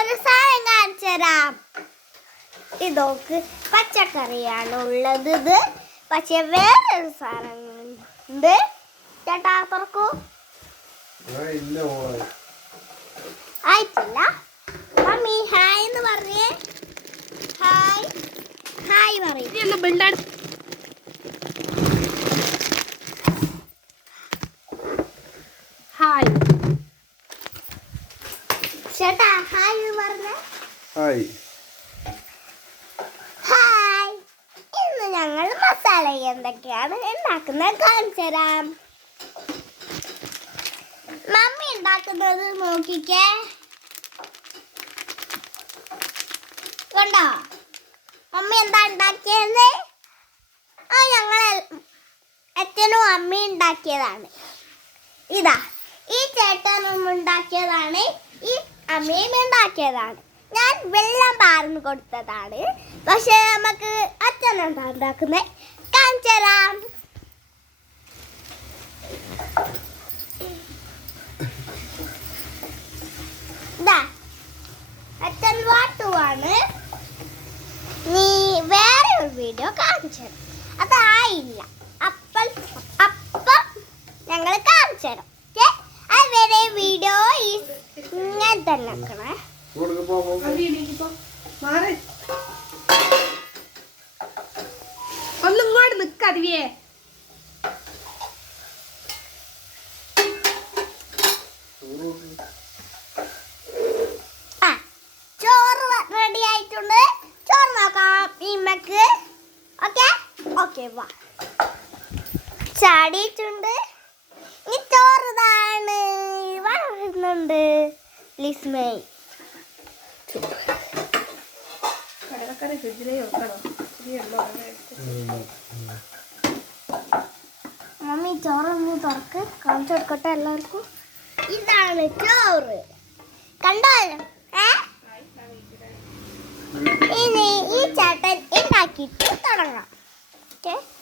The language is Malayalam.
ഒരു സാധനം കാണിച്ചു തരാം. ഇതൊക്കെ പച്ചക്കറിയാണ് ഉള്ളത്. ഇത് പക്ഷെ വേറൊരു സാധനം ഉണ്ട്. ചേട്ടാ തുറക്കൂ. ആയിട്ടില്ല. മമ്മി ഹായ് എന്ന് പറഞ്ഞേ. ഹായ് ഹായ് പറയും. ഹായ് ചേട്ടാ ഹായ് എന്ന് പറഞ്ഞേ. Hi hi. ഇന്ന് ഞങ്ങൾ മസാല എന്തൊക്കെയാണ് ഉണ്ടാക്കുന്നത് കാണിച്ചു തരാം. മമ്മി ഉണ്ടാക്കുന്നത് നോക്കിക്കേ. കണ്ടോ മമ്മി എന്താ ഉണ്ടാക്കിയത്? ഞങ്ങൾ അച്ഛനും അമ്മയും ഉണ്ടാക്കിയതാണ്. ഇതാ ഈ ചേട്ടനും ഉണ്ടാക്കിയതാണ്, ഈ അമ്മയും ഉണ്ടാക്കിയതാണ്. ഞാൻ വെള്ളം പാർന്ന് കൊടുത്തതാണ്. പക്ഷെ നമുക്ക് അച്ഛൻ എന്താ ഉണ്ടാക്കുന്നത് കാണിച്ചു തരാം. അച്ഛൻ വാട്ടുവാണ്. നീ വേറെ ഒരു വീഡിയോ കാണിച്ചു തരാം. അതായില്ല. അപ്പം ഞങ്ങൾ കാണിച്ചു തരാം. അതുവരെ വീഡിയോ ഇങ്ങനെ തന്നെ വെക്കണേ. ഒന്നും ഇങ്ങോട്ട് നിക്കറിയേ. ചോറ് റെഡി ആയിട്ടുണ്ട്. ചോറ് നോക്കാം ഇമ്മക്ക്. ഓക്കെ ഓക്കെ വാ. ചാടിയിട്ടുണ്ട്. ഈ ചോറുതാണ് വരുന്നുണ്ട്. ലിസ്മേ കടലക്കറി ഫ്രിഡ്ജിലേ വെക്കണം. മമ്മി ചോറൊന്ന് തുറക്ക് കാണിച്ചു കൊടുക്കട്ടെ എല്ലാവർക്കും. ഇതാണ് ചോറ്. കണ്ടോല്ലോ. ഇനി ഈ ചേട്ടൻ ഉണ്ടാക്കിയിട്ട് തുടങ്ങാം. ഓക്കെ.